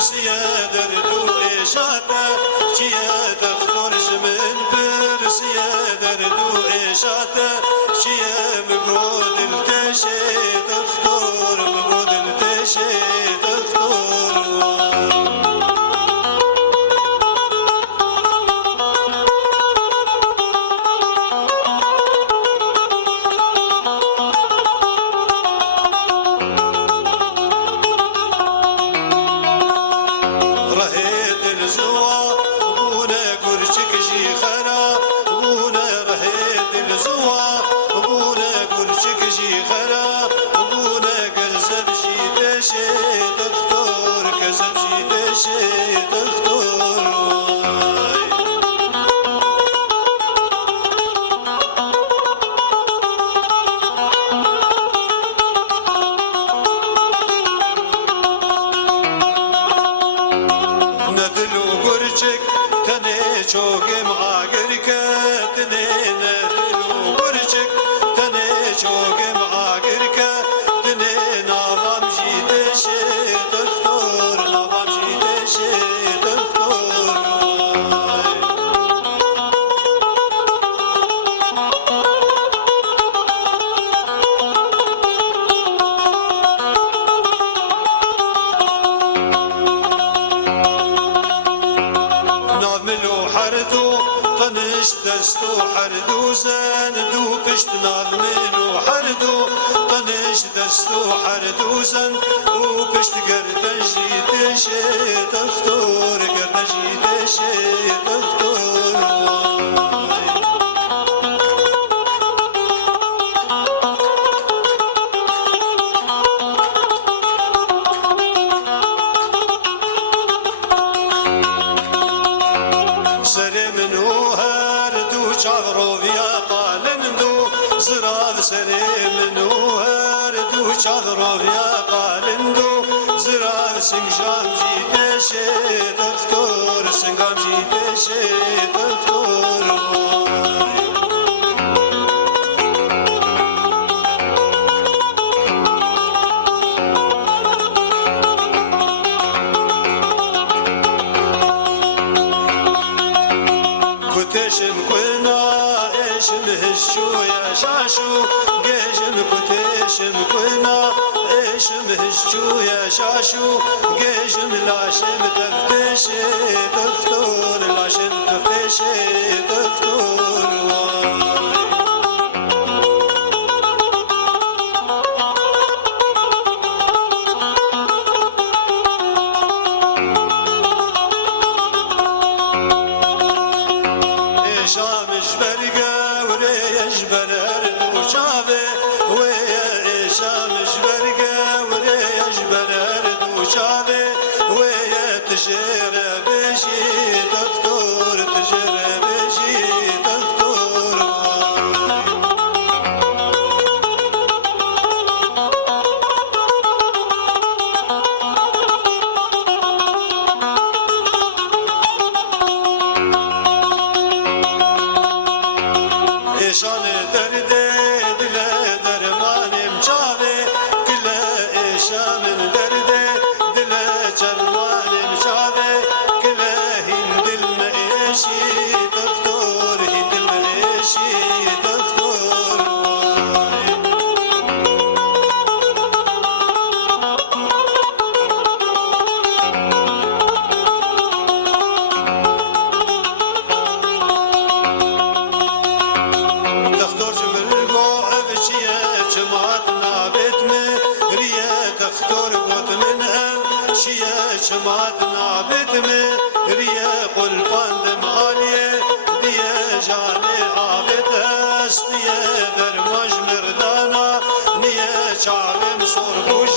برسية دردو إشاتا شيا تخرج من برسية دردو إشاتا شيا مقود التشي تختار مقود التشي تختار چوگم آگر کتنه ندلو برچک تنه چوگم آگر کتنه نوام جیده شه دکتر نوام جیده شه دکتر حردو قنش دستو حردو زندو پشت نالمنو حردو قنش دستو حردو زند و پشت گردن جیده شه دکتر گردن جیده شه دکتر چاغرویا قالندو زراف سرمنو هردو چاغرویا قالندو زراف سنگام جیده شه دکتر سنگام جیده شه دکتر کتشم کنا اشم هشو یا شاشو گشم کتشم کنا اشم هشو یا شاشو گشم لاشم تفتش دکتر لاشم تفتش دکتر شامش برگه وریش برر دوچاوه ویا شامش برگه وریش برر دوچاوه ویا تجره بشی دکتر تجره بشی دکتر ایشان درده دل درمانم چاوه کل ایشان درده دل چرمانم چاوه کل هندل معیشی دکتر هندل معیشی دکتر شمات نابت में रिया قلباند ماليه दिए जाने आबत हस्तिये दरमज मर्दाना निये चालम सोरबुश